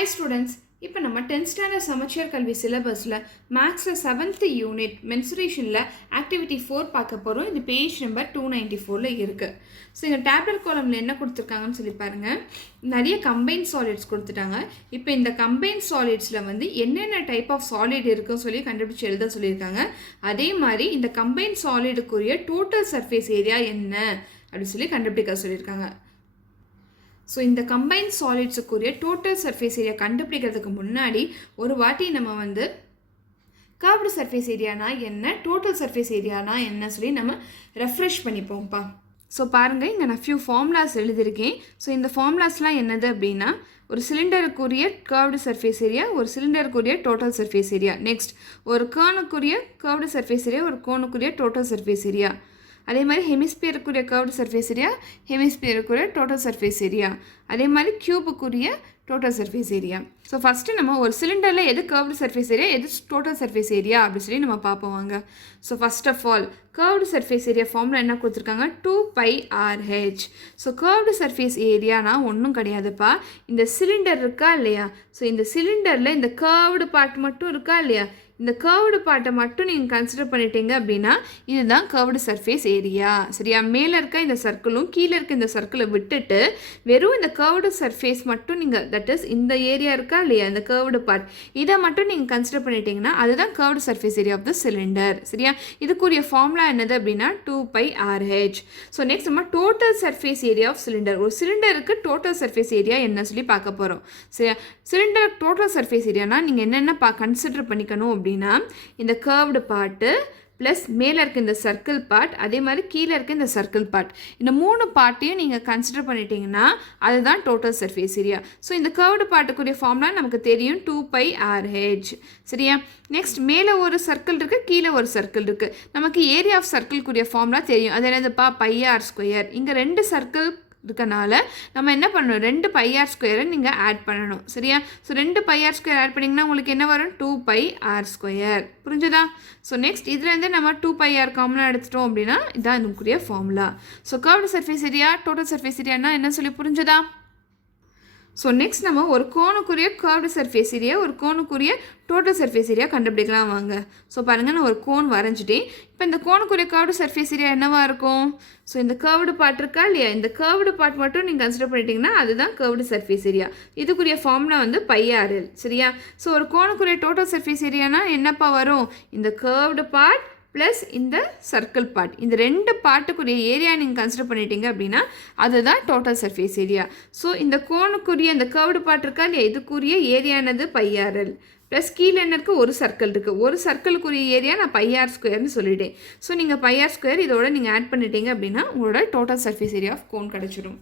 Hi students, இப்போ நம்ம 10th standard சமச்சீர் கல்வி சிலபஸில் மேக்ஸில் 7th யூனிட் மென்சுரேஷனில் ஆக்டிவிட்டி 4 பார்க்க போகிறோம். இது பேஜ் நம்பர் 294 இருக்குது. ஸோ இங்கே டேப்லெட் காலமில் என்ன கொடுத்துருக்காங்கன்னு சொல்லி பாருங்கள். நிறைய கம்பைன் சாலிட்ஸ் கொடுத்துட்டாங்க. இப்போ இந்த கம்பைன் சாலிட்ஸில் வந்து என்னென்ன டைப் ஆஃப் சாலிட் இருக்குன்னு சொல்லி கண்டுபிடிச்சி எழுத சொல்லியிருக்காங்க. அதே மாதிரி இந்த கம்பைன் சாலிடுக்குரிய டோட்டல் சர்ஃபேஸ் ஏரியா என்ன அப்படின்னு சொல்லி கண்டுபிடிக்க சொல்லியிருக்காங்க. ஸோ இந்த கம்பைன் சாலிட்ஸுக்குரிய டோட்டல் சர்ஃபேஸ் ஏரியா கண்டுபிடிக்கிறதுக்கு முன்னாடி ஒரு வாட்டி நம்ம வந்து கர்வ்டு சர்ஃபேஸ் ஏரியானா என்ன, டோட்டல் சர்ஃபேஸ் ஏரியானா என்ன சொல்லி நம்ம ரெஃப்ரெஷ் பண்ணிப்போம்ப்பா. ஸோ பாருங்கள், இங்கே நான் ஃபியூ ஃபார்முலாஸ் எழுதியிருக்கேன். ஸோ இந்த ஃபார்முலாஸ்லாம் என்னது அப்படின்னா, ஒரு சிலிண்டருக்குரிய கர்வ்டு சர்ஃபேஸ் ஏரியா, ஒரு சிலிண்டருக்குரிய டோட்டல் சர்ஃபேஸ் ஏரியா, நெக்ஸ்ட் ஒரு கோனுக்குரிய கர்வ்டு சர்ஃபேஸ் ஏரியா, ஒரு கோனுக்குரிய டோட்டல் சர்ஃபேஸ் ஏரியா, அதே மாதிரி ஹெமிஸ்பியருக்குரிய கர்வ்டு சர்ஃபேஸ் ஏரியா, ஹெமிஸ்பியருக்குரிய டோட்டல் சர்ஃபேஸ் ஏரியா, அதே மாதிரி கியூபுக்குரிய total surface area. So first நம்ம ஒரு சிலிண்டரில் எது கர்வ்டு சர்ஃபேஸ் ஏரியா, எது டோட்டல் சர்ஃபேஸ் ஏரியா அப்படின்னு சொல்லி நம்ம பார்ப்போம் வாங்க. So first of all curved surface area formula என்ன கொடுத்துருக்காங்க, 2πRH. ஸோ கர்வ்டு சர்ஃபேஸ் ஏரியானா ஒன்றும் கிடையாதுப்பா, இந்த சிலிண்டர் இருக்கா இல்லையா, ஸோ இந்த சிலிண்டரில் இந்த கர்வ்டு பார்ட் மட்டும் இருக்கா இல்லையா, இந்த கர்வ்டு பார்ட்டை மட்டும் நீங்கள் கன்சிடர் பண்ணிட்டீங்க அப்படின்னா இதுதான் கர்வ்டு சர்ஃபேஸ் ஏரியா. சரியா, மேலே இருக்க இந்த சர்க்கிளும் கீழே இருக்க இந்த சர்க்கிளை விட்டுட்டு வெறும் இந்த கர்வ்டு சர்ஃபேஸ் மட்டும் நீங்கள், தட் இஸ் இந்த ஏரியா இருக்கா இல்லையா, இந்த கர்வ்டு பார்ட், இதை மட்டும் நீங்கள் கன்சிடர் பண்ணிட்டீங்கன்னா அதுதான் curved surface area of the cylinder. சரியா, இதுக்குரிய ஃபார்முலா என்னது அப்படின்னா 2πRH. ஸோ நெக்ஸ்ட் நம்ம total surface area of cylinder, ஒரு சிலிண்டருக்கு டோட்டல் சர்ஃபேஸ் ஏரியா என்ன சொல்லி பார்க்க போகிறோம். சரியா, சிலிண்டர் டோட்டல் சர்ஃபேஸ் ஏரியானா நீங்கள் என்னென்ன கன்சிடர் பண்ணிக்கணும் அப்படின்னா, இந்த கர்வ்டு பார்ட்டு ப்ளஸ் மேலே இருக்க இந்த சர்க்கிள் பார்ட், அதே மாதிரி கீழே இருக்க இந்த சர்க்கிள் பார்ட், இந்த மூணு பார்ட்டையும் நீங்கள் கன்சிடர் பண்ணிட்டீங்கன்னா அதுதான் டோட்டல் சர்ஃபேஸ் ஏரியா. ஸோ இந்த கர்வ்டு பார்ட்டுக்குரிய ஃபார்முலா நமக்கு தெரியும் 2πRH. சரியா, நெக்ஸ்ட் மேலே ஒரு சர்க்கிள் இருக்குது, கீழே ஒரு சர்க்கிள் இருக்குது. நமக்கு ஏரியா ஆஃப் சர்க்கிள்க்குரிய ஃபார்முலா தெரியும், அது என்னதுப்பா, πr². இங்கே ரெண்டு சர்க்கிள் இருக்கனால நம்ம என்ன பண்ணணும், 2πr² நீங்கள் ஆட் பண்ணணும். சரியா, ஸோ 2πr² ஆட் பண்ணிங்கன்னா உங்களுக்கு என்ன வரும், 2πr². புரிஞ்சுதா? ஸோ நெக்ஸ்ட் இதுலேருந்து நம்ம 2πr காமனாக எடுத்துட்டோம் அப்படின்னா இதுதான் இதுக்குரிய formula. So curved surface area, total surface ஏரியானா என்ன சொல்லி புரிஞ்சுதா? ஸோ நெக்ஸ்ட் நம்ம ஒரு கோனுக்குரிய கர்வ்டு சர்ஃபேஸ் ஏரியா, ஒரு கோனுக்குரிய டோட்டல் சர்ஃபேஸ் ஏரியா கண்டுபிடிக்கலாம் வாங்க. ஸோ பாருங்கள், நான் ஒரு கோன் வரைஞ்சிட்டேன். இப்போ இந்த கோனுக்குரிய கர்வ்டு சர்ஃபேஸ் ஏரியா என்னவாக இருக்கும், ஸோ இந்த கர்வ்டு பார்ட் இருக்கா இல்லையா, இந்த கர்வ்டு பார்ட் மட்டும் நீங்கள் கன்சிடர் பண்ணிட்டீங்கன்னா அதுதான் கர்வ்டு சர்ஃபேஸ் ஏரியா. இதுக்குரிய ஃபார்முலா வந்து πRL. சரியா, ஸோ ஒரு கோனுக்குரிய டோட்டல் சர்ஃபேஸ் ஏரியானா என்னப்பா வரும், இந்த கர்வ்டு பார்ட் ப்ளஸ் இந்த சர்க்கிள் பார்ட், இந்த ரெண்டு பார்ட்டுக்குரிய ஏரியா நீங்கள் கன்சிடர் பண்ணிட்டீங்க அப்படின்னா அதுதான் டோட்டல் சர்ஃபேஸ் ஏரியா. ஸோ இந்த கோனுக்குரிய இந்த கர்வ்டு பார்ட் இருக்கா இல்லையா, இதுக்குரிய ஏரியானது πRL ப்ளஸ் கீழே என்ன இருக்குது, ஒரு சர்க்கிள் இருக்குது, ஒரு சர்க்கிளுக்குரிய ஏரியா நான் πr² சொல்லிட்டேன். ஸோ நீங்கள் πr² இதோட நீங்கள் ஆட் பண்ணிட்டீங்க அப்படின்னா உங்களோட total surface area of cone கிடச்சிடும்.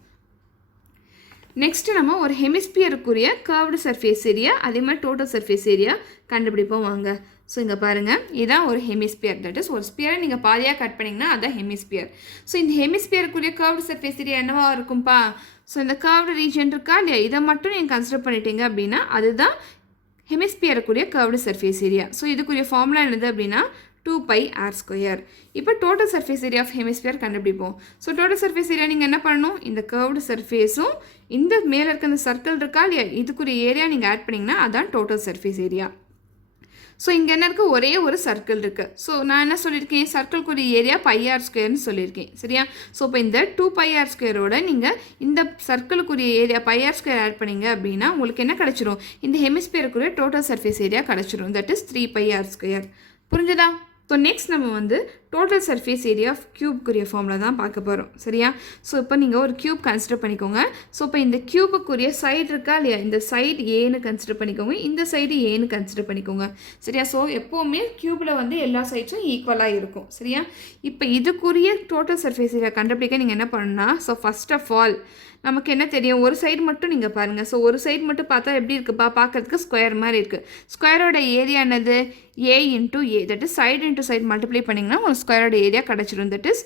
நெக்ஸ்ட்டு நம்ம ஒரு ஹெமிஸ்பியருக்குரிய கர்வ்டு சர்ஃபேஸ் ஏரியா, அதே மாதிரி டோட்டல் சர்ஃபேஸ் ஏரியா கண்டுபிடிப்போம் வாங்க. ஸோ இங்கே பாருங்கள், இதுதான் ஒரு ஹெமிஸ்பியர், தட் இஸ் ஒரு ஸ்பியரை நீங்கள் பாதியாக கட் பண்ணிங்கன்னா அதுதான் ஹெமிஸ்பியர். ஸோ இந்த ஹெமிஸ்பியருக்குரிய கர்வ்டு சர்ஃபேஸ் ஏரியா என்னவா இருக்கும்பா, ஸோ இந்த கர்வ்டு ரீஜன் இருக்கா இல்லையா, இதை மட்டும் நீங்கள் கன்சிடர் பண்ணிட்டீங்க அப்படின்னா அதுதான் ஹெமிஸ்பியருக்குரிய கர்வ்டு சர்ஃபேஸ் ஏரியா. ஸோ இதுக்குரிய ஃபார்முலா என்னது அப்படின்னா 2πr². இப்போ total surface area of hemisphere கண்டுபிடிப்போம். ஸோ டோட்டல் சர்ஃபேஸ் ஏரியா நீங்கள் என்ன பண்ணணும், இந்த கர்வ்டு சர்ஃபேஸும் இந்த மேலே இருக்க இந்த சர்க்கிள் இருக்கா இல்லையா, இதுக்குரிய ஏரியா நீங்கள் ஆட் பண்ணிங்கன்னா அதான் டோட்டல் சர்ஃபேஸ் ஏரியா. ஸோ இங்கே என்ன இருக்குது, ஒரே ஒரு சர்க்கிள் இருக்குது. ஸோ நான் என்ன சொல்லியிருக்கேன், சர்க்கிள்க்குரிய ஏரியா πr² சொல்லியிருக்கேன். சரியா, ஸோ இப்போ இந்த 2πr² நீங்கள் இந்த சர்க்கிளுக்குரிய ஏரியா πr² ஆட் பண்ணிங்க அப்படின்னா உங்களுக்கு என்ன கிடச்சிரும், இந்த ஹெமிஸ்பியருக்குரிய டோட்டல் சர்ஃபேஸ் ஏரியா கிடச்சிரும், தட் இஸ் 3πr². புரிஞ்சுதா? ஸோ நெக்ஸ்ட் நம்ம வந்து டோட்டல் சர்ஃபேஸ் ஏரியா ஆஃப் கியூப்க்குரிய ஃபார்முலா தான் பார்க்க போகிறோம். சரியா, ஸோ இப்போ நீங்கள் ஒரு கியூப் கன்சிடர் பண்ணிக்கோங்க. ஸோ இப்போ இந்த கியூபுக்குரிய சைடு இருக்கா இல்லையா, இந்த சைடு ஏன்னு கன்சிடர் பண்ணிக்கோங்க, இந்த சைடு ஏன்னு கன்சிடர் பண்ணிக்கோங்க. சரியா, ஸோ எப்போவுமே கியூபில் வந்து எல்லா சைட்ஸும் ஈக்குவலாக இருக்கும். சரியா, இப்போ இதுக்குரிய டோட்டல் சர்ஃபேஸ் ஏரியா கண்டுபிடிக்க நீங்கள் என்ன பண்ணணும்னா, ஸோ ஃபஸ்ட் ஆஃப் ஆல் நமக்கு என்ன தெரியும், ஒரு சைடு மட்டும் நீங்கள் பாருங்கள். ஸோ ஒரு சைடு மட்டும் பார்த்தா எப்படி இருக்குப்பா, பார்க்கறதுக்கு ஸ்கொயர் மாதிரி இருக்குது. ஸ்கொயரோட ஏரியா என்னது, a into A, that is side into side multiply பண்ணிங்கன்னா ஒரு ஸ்கொயரோட ஏரியா கிடச்சிடும், தட் இஸ்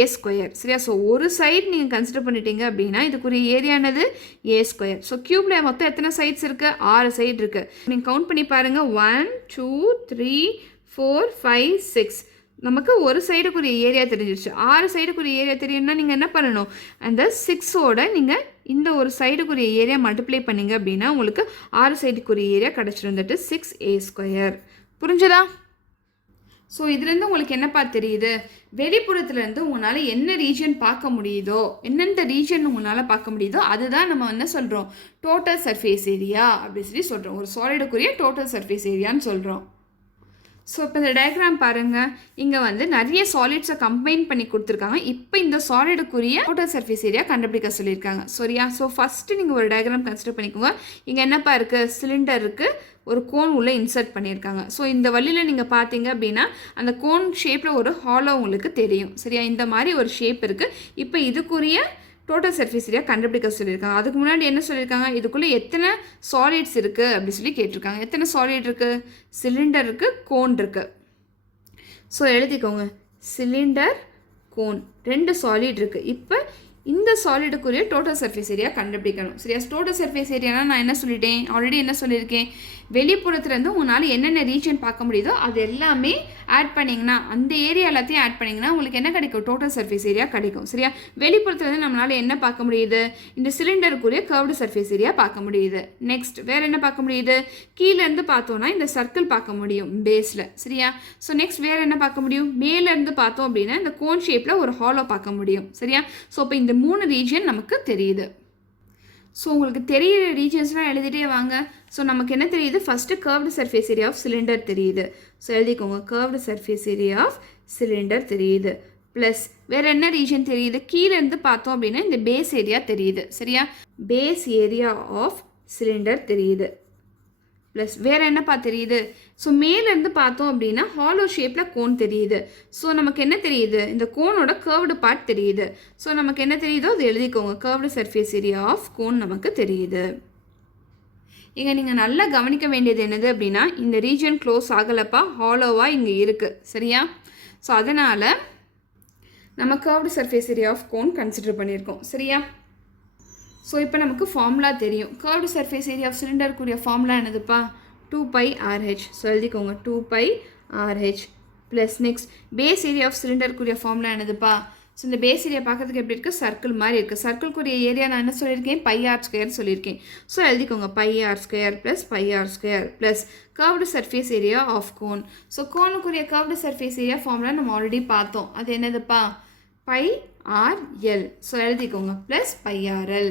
a². சரியா, ஸோ ஒரு சைடு நீங்கள் கன்சிடர் பண்ணிட்டீங்க அப்படின்னா இதுக்குரிய ஏரியானது a². ஸோ கியூபில் மொத்தம் எத்தனை சைட்ஸ் இருக்குது, 6 சைடு இருக்குது. நீங்கள் கவுண்ட் பண்ணி பாருங்கள், 1 2 3 4 5 6. நமக்கு ஒரு சைடுக்குரிய ஏரியா தெரிஞ்சிருச்சு. 6 சைடுக்குரிய ஏரியா தெரியும்னா நீங்கள் என்ன பண்ணணும், அந்த 6ஓட நீங்கள் இந்த ஒரு சைடுக்குரிய ஏரியா மல்டிப்ளை பண்ணிங்க அப்படின்னா உங்களுக்கு 6 சைடுக்குரிய ஏரியா கிடச்சிருந்துட்டு 6a². புரிஞ்சுதா? ஸோ இதுலேருந்து உங்களுக்கு என்னப்பா தெரியுது, வெளிப்புறத்துலேருந்து உங்களால் என்ன ரீஜன் பார்க்க முடியுதோ, எந்தெந்த ரீஜன் உங்களால் பார்க்க முடியுதோ அதுதான் நம்ம என்ன சொல்கிறோம், டோட்டல் சர்ஃபேஸ் ஏரியா அப்படின்னு சொல்கிறோம். ஒரு சாலிடுக்குரிய டோட்டல் சர்ஃபேஸ் ஏரியான்னு சொல்கிறோம். ஸோ இப்போ இந்த டயக்ராம் பாருங்கள், இங்கே வந்து நிறைய சாலிட்ஸை கம்பைன் பண்ணி கொடுத்துருக்காங்க. இப்போ இந்த சாலிடுக்குரிய டோட்டல் சர்ஃபேஸ் ஏரியா கண்டுபிடிக்க சொல்லியிருக்காங்க. சரியா? ஸோ ஃபஸ்ட்டு நீங்கள் ஒரு டயக்ராம் கன்சிடர் பண்ணிக்கோங்க. இங்கே என்னப்பா இருக்குது, சிலிண்டர் இருக்குது, ஒரு கோன் உள்ளே இன்சர்ட் பண்ணியிருக்காங்க. ஸோ இந்த வழியில் நீங்கள் பார்த்தீங்க அப்படின்னா அந்த கோன் ஷேப்பில் ஒரு ஹாலோ உங்களுக்கு தெரியும். சரியா? இந்த மாதிரி ஒரு ஷேப் இருக்குது. இப்போ இதுக்குரிய டோட்டல் சர்ஃபேஸ் ஏரியா கண்டுபிடிக்க சொல்லியிருக்காங்க. அதுக்கு முன்னாடி என்ன சொல்லியிருக்காங்க, இதுக்குள்ளே எத்தனை சாலிட்ஸ் இருக்குது அப்படி சொல்லி கேட்டிருக்காங்க. எத்தனை சாலிட் இருக்குது, சிலிண்டர் இருக்குது, கோன் இருக்குது. ஸோ எழுதிக்கோங்க, சிலிண்டர், கோன் 2 சாலிட் இருக்குது. இப்போ இந்த சாலிடுக்குரிய டோட்டல் சர்ஃபேஸ் ஏரியா கண்டுபிடிக்கணும். சரியா? டோட்டல் சர்ஃபேஸ் ஏரியானா நான் என்ன சொல்லிட்டேன், ஆல்ரெடி என்ன சொல்லியிருக்கேன், வெளிப்புறத்துலேருந்து உங்களால் என்னென்ன ரீஜன் பார்க்க முடியுதோ அது எல்லாமே ஆட் பண்ணிங்கன்னா, அந்த ஏரியா எல்லாத்தையும் ஆட் பண்ணிங்கன்னா உங்களுக்கு என்ன கிடைக்கும், டோட்டல் சர்ஃபேஸ் ஏரியா கிடைக்கும். சரியா? வெளிப்புறத்துலேருந்து நம்மளால் என்ன பார்க்க முடியுது, இந்த சிலிண்டருக்குரிய கர்வ்டு சர்ஃபேஸ் ஏரியா பார்க்க முடியுது. நெக்ஸ்ட் வேறு என்ன பார்க்க முடியுது, கீழேருந்து பார்த்தோன்னா இந்த சர்க்கிள் பார்க்க முடியும் பேஸில். சரியா? ஸோ நெக்ஸ்ட் வேறு என்ன பார்க்க முடியும், மேலேருந்து பார்த்தோம் அப்படின்னா இந்த கோன் ஷேப்பில் ஒரு ஹாலோ பார்க்க முடியும். சரியா? ஸோ இப்போ இந்த 3 ரீஜன் நமக்கு தெரியுது. ஸோ உங்களுக்கு தெரியிற ரீஜன்ஸ்லாம் எழுதிட்டே வாங்க. ஸோ நமக்கு என்ன தெரியுது, first curved surface area of cylinder தெரியுது. ஸோ எழுதிக்கோங்க, curved surface area of cylinder தெரியுது. ப்ளஸ் வேறு என்ன ரீஜன் தெரியுது, கீழேருந்து பார்த்தோம் அப்படின்னா இந்த பேஸ் ஏரியா தெரியுது. சரியா? பேஸ் ஏரியா ஆஃப் சிலிண்டர் தெரியுது. ப்ளஸ் வேறு என்னப்பா தெரியுது, ஸோ மேலேருந்து பார்த்தோம் அப்படின்னா ஹாலோ ஷேப்பில் கோன் தெரியுது. ஸோ நமக்கு என்ன தெரியுது, இந்த கோனோட கர்வ்டு பார்ட் தெரியுது. ஸோ நமக்கு என்ன தெரியுதோ அது எழுதிக்கோங்க, curved surface area of cone நமக்கு தெரியுது. இங்கே நீங்கள் நல்லா கவனிக்க வேண்டியது என்னது அப்படின்னா, இந்த ரீஜன் க்ளோஸ் ஆகலப்பா, ஹாலோவாக இங்கே இருக்குது. சரியா? ஸோ அதனால் நம்ம curved surface area of cone consider பண்ணியிருக்கோம். சரியா? ஸோ இப்போ நமக்கு ஃபார்முலா தெரியும். கர்வ்டு சர்ஃபேஸ் ஏரியா ஆஃப் சிலிண்டருக்குரிய ஃபார்முலா என்னதுப்பா, 2πRH. ஸோ எழுதிக்கோங்க, 2πRH. Plus next base area of சிலிண்டருக்குரிய ஃபார்முலா என்னதுப்பா, ஸோ இந்த பேஸ் ஏரியா பார்க்கறதுக்கு எப்படி இருக்குது, சர்க்கிள் மாதிரி இருக்குது. சர்க்கிள்க்குரிய ஏரியா நான் என்ன சொல்லியிருக்கேன், πr² சொல்லியிருக்கேன். ஸோ எழுதிக்கோங்க, πr² plus πr² plus curved surface area of cone. So கோனுக்குரிய கர்வ்டு சர்ஃபேஸ் ஏரியா ஃபார்முலா நம்ம ஆல்ரெடி பார்த்தோம். அது என்னதுப்பா, πrl. ஸோ எழுதிக்கோங்க, plus πrl.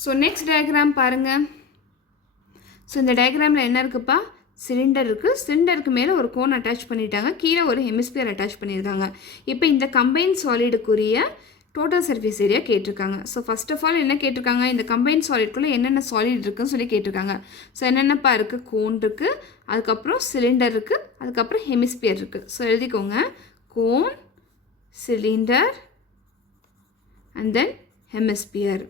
So next diagram பாருங்கள். ஸோ இந்த டயக்ராமில் என்ன இருக்குப்பா, சிலிண்டர் இருக்குது, சிலிண்டருக்கு மேலே ஒரு கோன் அட்டாச் பண்ணிட்டாங்க, கீழே ஒரு ஹெமிஸ்பியர் அட்டாச் பண்ணியிருக்காங்க. இப்போ இந்த கம்பைன் சாலிடுக்குரிய டோட்டல் சர்ஃபேஸ் ஏரியா கேட்டிருக்காங்க. ஸோ ஃபஸ்ட் ஆஃப் ஆல் என்ன கேட்டிருக்காங்க, இந்த கம்பைன் சாலிட்குள்ளே என்னென்ன சாலிட் இருக்குன்னு சொல்லி கேட்டிருக்காங்க. ஸோ என்னென்னப்பா இருக்குது, கோன் இருக்குது, அதுக்கப்புறம் சிலிண்டர் இருக்குது, அதுக்கப்புறம் ஹெமிஸ்பியர் இருக்குது. ஸோ எழுதிக்கோங்க, cone, cylinder and then hemisphere.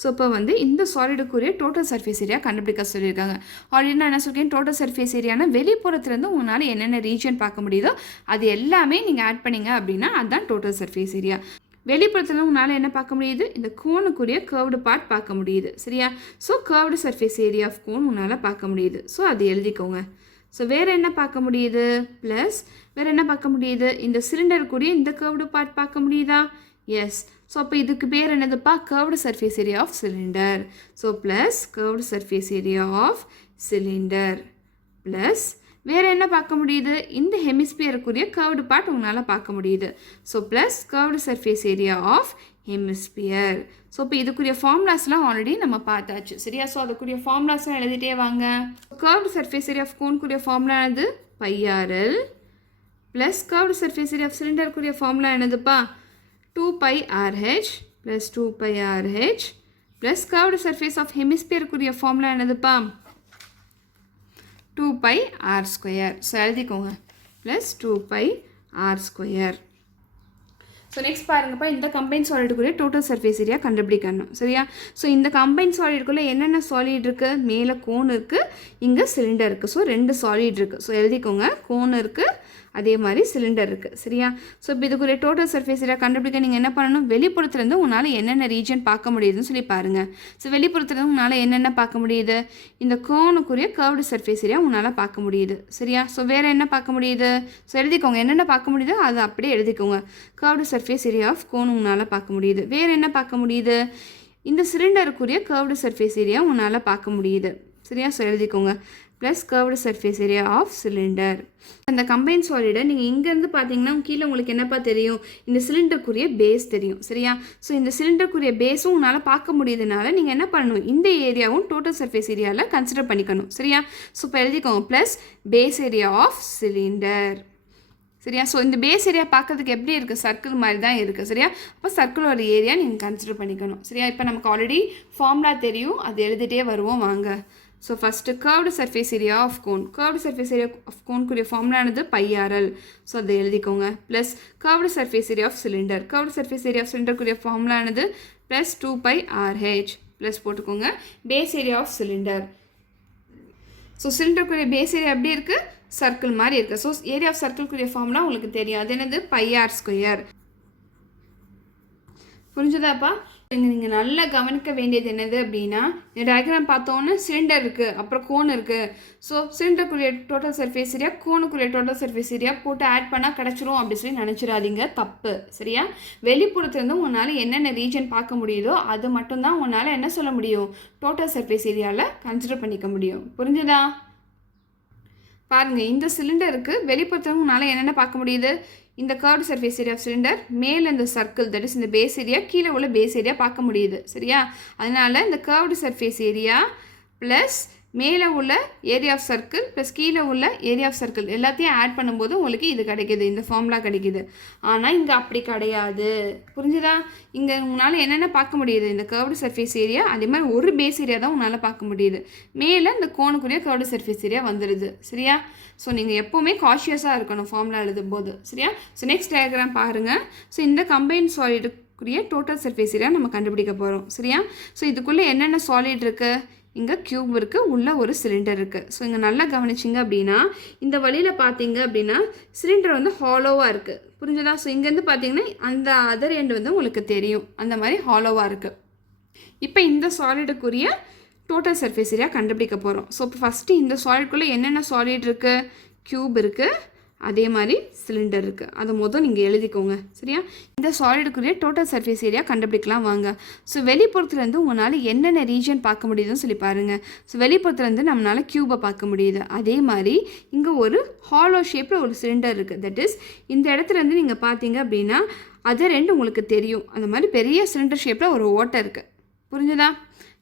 So இப்போ வந்து இந்த சாலிடுக்குரிய டோட்டல் சர்ஃபேஸ் ஏரியா கண்டுபிடிக்க சொல்லியிருக்காங்க. ஆல்ரெடி நான் என்ன சொல்லியிருக்கேன், டோட்டல் சர்ஃபேஸ் ஏரியானா வெளிப்புறத்துலேருந்து உங்களால் என்னென்ன ரீஜன் பார்க்க முடியுதோ அது எல்லாமே நீங்கள் ஆட் பண்ணிங்க அப்படின்னா அதுதான் டோட்டல் சர்ஃபேஸ் ஏரியா. வெளிப்புறத்தில் உங்களால் என்ன பார்க்க முடியுது, இந்த கோனுக்குரிய கர்வ்டு பார்ட் பார்க்க முடியுது. சரியா? So curved surface area of cone உங்களால் பார்க்க முடியுது. ஸோ அது எழுதிக்கோங்க. ஸோ வேறு என்ன பார்க்க முடியுது, ப்ளஸ் வேறு என்ன பார்க்க முடியுது, இந்த சிலிண்டருக்குரிய இந்த கர்வ்டு பார்ட் பார்க்க முடியுதா, எஸ். ஸோ அப்போ இதுக்கு பேர் என்னதுப்பா, curved surface area of cylinder. So plus curved surface area of cylinder plus வேறு என்ன பார்க்க முடியுது, இந்த ஹெமிஸ்பியருக்குரிய கர்வ்டு பார்ட் உங்களால் பார்க்க முடியுது. So plus curved surface area of hemisphere. So இப்போ இதுக்குரிய ஃபார்முலாஸ்லாம் ஆல்ரெடி நம்ம பார்த்தாச்சு. சரியா? ஸோ அதுக்குரிய ஃபார்முலாஸ்லாம் எழுதிட்டே வாங்க. கர்வ்டு சர்ஃபேஸ் ஏரியா ஆஃப் கோனுக்குரிய ஃபார்முலா என்னது, πrl plus curved surface area of சிலிண்டருக்குரிய ஃபார்முலா என்னதுப்பா, 2πRH plus 2πRH plus curved surface of hemisphere குரிய ஃபார்முலா என்னதுப்பா, 2πr². ஸோ எழுதிக்கோங்க, ப்ளஸ் 2πr². ஸோ நெக்ஸ்ட் பாருங்கப்பா, இந்த கம்பைன் சாலிடுக்குள்ளே டோட்டல் சர்ஃபேஸ் ஏரியா கண்டுபிடிக்கணும். சரியா? ஸோ இந்த கம்பைன் சாலிடுக்குள்ளே என்னென்ன சாலிட் இருக்குது? மேலே கோன் இருக்குது, இங்கே சிலிண்டர் இருக்குது. ஸோ 2 சாலிட் இருக்குது. ஸோ எழுதிக்கோங்க, கோன் இருக்குது, அதே மாதிரி சிலிண்டர் இருக்குது. சரியா? ஸோ இப்போ இதுக்குரிய டோட்டல் சர்ஃபேஸ் ஏரியா கண்டுபிடிக்க நீங்கள் என்ன பண்ணணும்? வெளிப்புறத்துலேருந்து உன்னால் என்னென்ன ரீஜன் பார்க்க முடியுதுன்னு சொல்லி பாருங்கள். ஸோ வெளிப்புறத்துலேருந்து உன்னால் என்னென்ன பார்க்க முடியுது? இந்த கோனுக்குரிய கர்வ்டு சர்ஃபேஸ் ஏரியா உன்னால் பார்க்க முடியுது. சரியா? ஸோ வேறு என்ன பார்க்க முடியுது? ஸோ எழுதிக்கோங்க, என்னென்ன பார்க்க முடியுதோ அதை அப்படியே எழுதிக்கோங்க. Curved surface area of cone உன்னால் பார்க்க முடியுது. வேறு என்ன பார்க்க முடியுது? இந்த சிலிண்டருக்குரிய கர்வ்டு சர்ஃபேஸ் ஏரியா உன்னால் பார்க்க முடியுது. சரியா? ஸோ எழுதிக்கோங்க, plus curved surface area of cylinder. அந்த கம்பைன் சாலிடை நீங்கள் இங்கேருந்து பார்த்தீங்கன்னா கீழே உங்களுக்கு என்னப்பா தெரியும்? இந்த சிலிண்டருக்குரிய பேஸ் தெரியும். சரியா? ஸோ இந்த சிலிண்டருக்குரிய பேஸும் உன்னால் பார்க்க முடியுதுனால நீங்கள் என்ன பண்ணணும்? இந்த ஏரியாவும் டோட்டல் சர்ஃபேஸ் ஏரியாவில் கன்சிடர் பண்ணிக்கணும். சரியா? ஸோ இப்போ எழுதிக்கோங்க, plus base area of cylinder. சரியா? ஸோ இந்த பேஸ் ஏரியா பார்க்கறதுக்கு எப்படி இருக்குது? சர்க்கிள் மாதிரி தான் இருக்குது. சரியா? அப்போ சர்க்கிளோட ஏரியா நீங்கள் கன்சிடர் பண்ணிக்கணும். சரியா? இப்போ நமக்கு ஆல்ரெடி ஃபார்முலா தெரியும், அது எழுதிட்டே வருவோம் வாங்க. So first curved surface area of cone. Curved surface area of கோனுக்குரிய ஃபார்முலானது πRL. ஸோ அதை எழுதிக்கோங்க. Plus curved surface area of cylinder. Curved surface area of சிலிண்டருக்குரிய ஃபார்முலானது ப்ளஸ் 2πRH. ப்ளஸ் போட்டுக்கோங்க, base area of cylinder. So சிலிண்டருக்குரிய base area எப்படி இருக்குது? சர்க்கிள் மாதிரி இருக்குது. ஸோ ஏரியா ஆஃப் சர்க்கிள்க்குரிய ஃபார்முலா உங்களுக்கு தெரியும், அது என்னது? πr². புரிஞ்சுதாப்பா? நீங்கள் நல்லா கவனிக்க வேண்டியது என்னது அப்படின்னா, இந்த டயக்ராம் பார்த்தோன்னே சிலிண்டர் இருக்குது, அப்புறம் கோன் இருக்குது. ஸோ சிலிண்டருக்குரிய டோட்டல் சர்ஃபேஸ் ஏரியா, கோனுக்குரிய டோட்டல் சர்ஃபேஸ் ஏரியா போட்டு ஆட் பண்ணால் கிடச்சிரும் அப்படி சொல்லி நினச்சிடாதீங்க, தப்பு. சரியா? வெளிப்புறத்துலேருந்து உன்னால் என்னென்ன ரீஜன் பார்க்க முடியுதோ அது மட்டும்தான் உன்னால் என்ன சொல்ல முடியும்? டோட்டல் சர்ஃபேஸ் ஏரியாவில் கன்சிடர் பண்ணிக்க முடியும். புரிஞ்சுதா? பாருங்கள், இந்த சிலிண்டருக்கு வெளிப்புறத்துலேருந்து உன்னால் என்னென்ன பார்க்க முடியுது? இந்த curved surface area of cylinder, மேலே இந்த சர்க்கிள், தட் இஸ் இந்த பேஸ் ஏரியா, கீழே உள்ள பேஸ் ஏரியா பார்க்க முடியுது. சரியா? அதனால் இந்த கர்வ்டு சர்ஃபேஸ் ஏரியா ப்ளஸ் மேலே உள்ள ஏரியா ஆஃப் சர்க்கிள் ப்ளஸ் கீழே உள்ள ஏரியா ஆஃப் சர்க்கிள் எல்லாத்தையும் ஆட் பண்ணும்போது உங்களுக்கு இது கிடைக்கிது, இந்த ஃபார்முலா கிடைக்கிது. ஆனால் இங்கே அப்படி கிடையாது. புரிஞ்சுதா? இங்கே உங்களால் என்னென்ன பார்க்க முடியுது? இந்த கர்வ்டு சர்ஃபேஸ் ஏரியா, அதே மாதிரி ஒரு பேஸ் ஏரியா தான் உன்னால் பார்க்க முடியுது. மேலே இந்த கோனுக்குரிய கர்வ்டு சர்ஃபேஸ் ஏரியா வந்துடுது. சரியா? ஸோ நீங்கள் எப்போவுமே காஷியஸாக இருக்கணும் ஃபார்முலா எழுதும் போது. சரியா? ஸோ நெக்ஸ்ட் டயக்ராம் பாருங்கள். ஸோ இந்த கம்பைன் சாலிடுக்குரிய டோட்டல் சர்ஃபேஸ் ஏரியா நம்ம கண்டுபிடிக்க போகிறோம். சரியா? ஸோ இதுக்குள்ளே என்னென்ன சாலிட் இருக்குது? இங்கே க்யூப் இருக்குது, உள்ள ஒரு சிலிண்டர் இருக்குது. ஸோ இங்கே நல்லா கவனிச்சிங்க அப்படின்னா இந்த வழியில் பார்த்தீங்க அப்படின்னா சிலிண்டர் வந்து ஹாலோவாக இருக்குது. புரிஞ்சுதா? ஸோ இங்கேருந்து பார்த்தீங்கன்னா அந்த அதர் எண்டு வந்து உங்களுக்கு தெரியும், அந்த மாதிரி ஹாலோவாக இருக்குது. இப்போ இந்த சாலிடுக்குரிய டோட்டல் சர்ஃபேஸ் ஏரியா கண்டுபிடிக்க போகிறோம். ஸோ இப்போ ஃபஸ்ட்டு இந்த சாலிட்குள்ளே என்னென்ன சாலிட் இருக்குது? க்யூப் இருக்குது, அதே மாதிரி சிலிண்டர் இருக்குது. அதை மொதல் நீங்கள் எழுதிக்கோங்க. சரியா? இந்த சாலிடுக்குரிய டோட்டல் சர்ஃபேஸ் ஏரியா கண்டுபிடிக்கலாம் வாங்க. ஸோ வெளிப்புறத்துலேருந்து உங்களால் என்னென்ன ரீஜன் பார்க்க முடியுதுன்னு சொல்லி பாருங்கள். ஸோ வெளிப்புறத்துலேருந்து நம்மளால் க்யூபை பார்க்க முடியுது. அதே மாதிரி இங்கே ஒரு ஹாலோ ஷேப்பில் ஒரு சிலிண்டர் இருக்குது. தட் இஸ் இந்த இடத்துலேருந்து நீங்கள் பார்த்தீங்க அப்படின்னா அது ரெண்டு உங்களுக்கு தெரியும், அந்த மாதிரி பெரிய சிலிண்டர் ஷேப்பில் ஒரு ஓட்டை இருக்குது. புரிஞ்சுதா?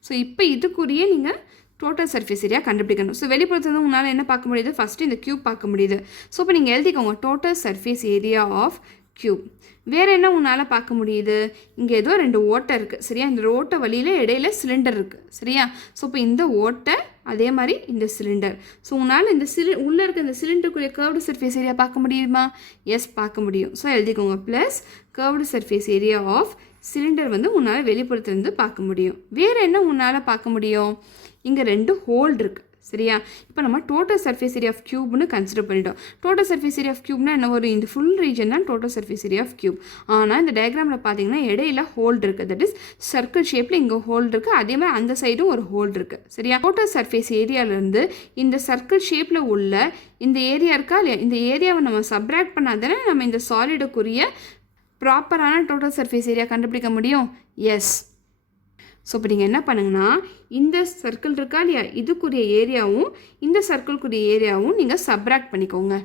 ஸோ இப்போ இதுக்குரிய நீங்கள் டோட்டல் சர்ஃபேஸ் ஏரியா கண்டுபிடிக்கணும். ஸோ வெளிப்புறத்துலேருந்து உங்களால் என்ன பார்க்க முடியுது? ஃபஸ்ட்டு இந்த க்யூப் பார்க்க முடியுது. ஸோ இப்போ நீங்கள் எழுதிக்கோங்க, total surface area of cube. வேறு என்ன உன்னால் பார்க்க முடியுது? இங்கே ஏதோ 2 ஓட்டை இருக்குது. சரியா? இந்த ஓட்டை வழியில் இடையில சிலிண்டர் இருக்குது. சரியா? ஸோ இப்போ இந்த ஓட்டை, அதே மாதிரி இந்த சிலிண்டர். ஸோ உன்னால் இந்த உள்ளே இருக்க இந்த சிலிண்டருக்குரிய கர்வ்டு சர்ஃபேஸ் ஏரியா பார்க்க முடியுமா? எஸ், பார்க்க முடியும். ஸோ எழுதிக்கோங்க, plus curved surface area of cylinder வந்து உன்னால் வெளிப்புறத்துலேருந்து பார்க்க முடியும். வேறு என்ன உன்னால் பார்க்க முடியும்? இங்கே 2 ஹோல் இருக்குது. சரியா? இப்போ நம்ம டோட்டல் சர்ஃபேஸ் ஏரியா ஆஃப் க்யூப்னு கன்சிடர் பண்ணிட்டோம். டோட்டல் சர்ஃபேஸ் ஏரியா ஆஃப் க்யூப்னா என்ன வரும்? இந்த ஃபுல் ரீஜன் தான் total surface area of cube. ஆனால் இந்த டயக்ராமில் பார்த்தீங்கன்னா இடையில ஹோல் இருக்குது. தட் இஸ் சர்க்கிள் ஷேப்பில் இங்கே ஹோல் இருக்குது, அதே மாதிரி அந்த சைடும் ஒரு ஹோல் இருக்குது. சரியா? டோட்டல் சர்ஃபேஸ் ஏரியாவிலேருந்து இந்த சர்க்கிள் ஷேப்பில் உள்ள இந்த ஏரியா இருக்கா இல்லையா, இந்த ஏரியாவை நம்ம சப்ராக்ட் பண்ணாதானே நம்ம இந்த சாலிடுக்குரிய ப்ராப்பரான டோட்டல் சர்ஃபேஸ் ஏரியா கண்டுபிடிக்க முடியும். எஸ். ஸோ இப்போ நீங்கள் என்ன பண்ணுங்கன்னா இந்த சர்க்கிள் இருக்கா இல்லையா, இதுக்குரிய ஏரியாவும் இந்த சர்க்கிள்க்குரிய ஏரியாவும் நீங்கள் சப்ராக்ட் பண்ணிக்கோங்க.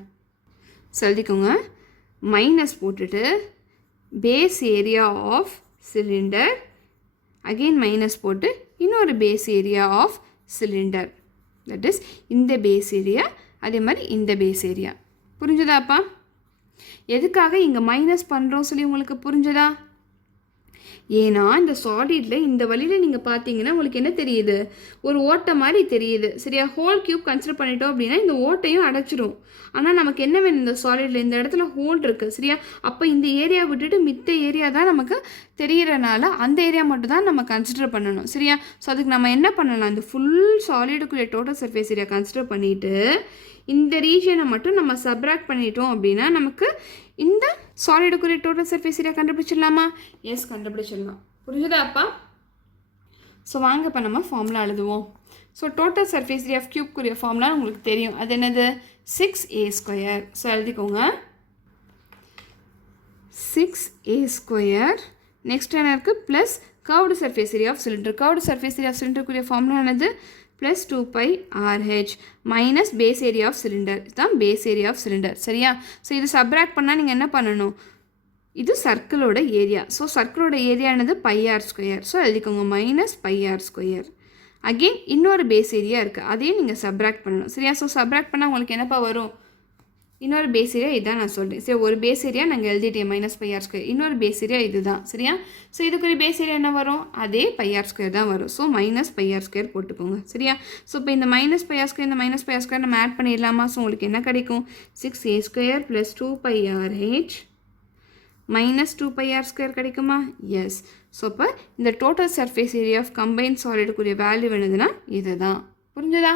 சொல்லிக்கோங்க, மைனஸ் போட்டுட்டு base area of cylinder, again minus போட்டு இன்னொரு base area of cylinder. That is இந்த பேஸ் ஏரியா, அதே மாதிரி இந்த பேஸ் ஏரியா. புரிஞ்சுதாப்பா? எதுக்காக இங்கே மைனஸ் பண்ணுறோம் சொல்லி உங்களுக்கு புரிஞ்சுதா? ஏன்னா இந்த சாலிடில் இந்த வழியில் நீங்கள் பார்த்தீங்கன்னா உங்களுக்கு என்ன தெரியுது, ஒரு ஓட்டை மாதிரி தெரியுது. சரியா, ஹோல் கியூப் கன்சிடர் பண்ணிட்டோம் அப்படின்னா இந்த ஓட்டையும் அடைச்சிடும். ஆனால் நமக்கு என்ன வேணும், இந்த சாலிடில் இந்த இடத்துல ஹோல் இருக்குது. சரியா, அப்போ இந்த ஏரியா விட்டுட்டு மித்த ஏரியா தான் நமக்கு தெரியறனால அந்த ஏரியா மட்டும் தான் நம்ம கன்சிடர் பண்ணணும். சரியா, ஸோ அதுக்கு நம்ம என்ன பண்ணலாம், இந்த ஃபுல் சாலிடுக்குரிய டோட்டல் சர்ஃபேஸ் ஏரியா கன்சிடர் பண்ணிவிட்டு இந்த ரீஜனை மட்டும் நம்ம சப்ராக்ட் பண்ணிட்டோம் அப்படின்னா நமக்கு இந்த சாலிடுக்குரிய டோட்டல் சர்ஃபேஸ் ஏரியா கண்டுபிடிச்சிடலாமா? எஸ், கண்டுபிடிச்சிடலாம். புரிஞ்சுதா அப்பா? ஸோ வாங்க இப்போ நம்ம ஃபார்முலா எழுதுவோம். So total surface area of கியூப்க்குரிய ஃபார்முலா உங்களுக்கு தெரியும். அது என்னது, 6a². ஸோ எழுதிக்கோங்க, 6a². நெக்ஸ்ட் என்ன இருக்குது, plus curved surface area of cylinder. Curved surface area of சிலிண்டருக்குரிய ஃபார்முலா என்னது, plus 2πRH minus base area of cylinder. இதுதான் பேஸ் ஏரியா ஆஃப் சிலிண்டர். சரியா, ஸோ இது சப்ராக்ட் பண்ணால் நீங்கள் என்ன பண்ணணும், இது சர்க்கிளோட ஏரியா. ஸோ சர்க்கிளோட ஏரியானது πr². ஸோ எழுதிக்கோங்க மைனஸ் πr². அகெயின் இன்னொரு பேஸ் ஏரியா இருக்குது, அதையும் நீங்கள் சப்ராக்ட் பண்ணணும். சரியா, ஸோ சப்ராக்ட் பண்ணால் உங்களுக்கு என்னப்பா வரும், இன்னொரு பேஸ் ஏரியா இதுதான் நான் சொல்கிறேன். சரி, ஒரு பேஸ் ஏரியா நாங்கள் எழுதிட்டேன் மைனஸ் πr². இன்னொரு பேஸ் ஏரியா இதுதான். சரியா, ஸோ இதுக்குரிய பேஸ் ஏரியா என்ன வரும், அதே πr² தான் வரும். ஸோ மைனஸ் πr² போட்டுக்கோங்க. சரியா, ஸோ இப்போ இந்த மைனஸ் πr² இந்த மைனஸ் πr² நம்ம ஆட் பண்ணிடலாமா? ஸோ உங்களுக்கு என்ன கிடைக்கும், 6a² plus 2πRH minus 2πr² கிடைக்குமா? எஸ். ஸோ இப்போ இந்த total surface area of combined சாலிடுக்குரிய வேல்யூ வேணுதுன்னா இது தான். புரிஞ்சுதா?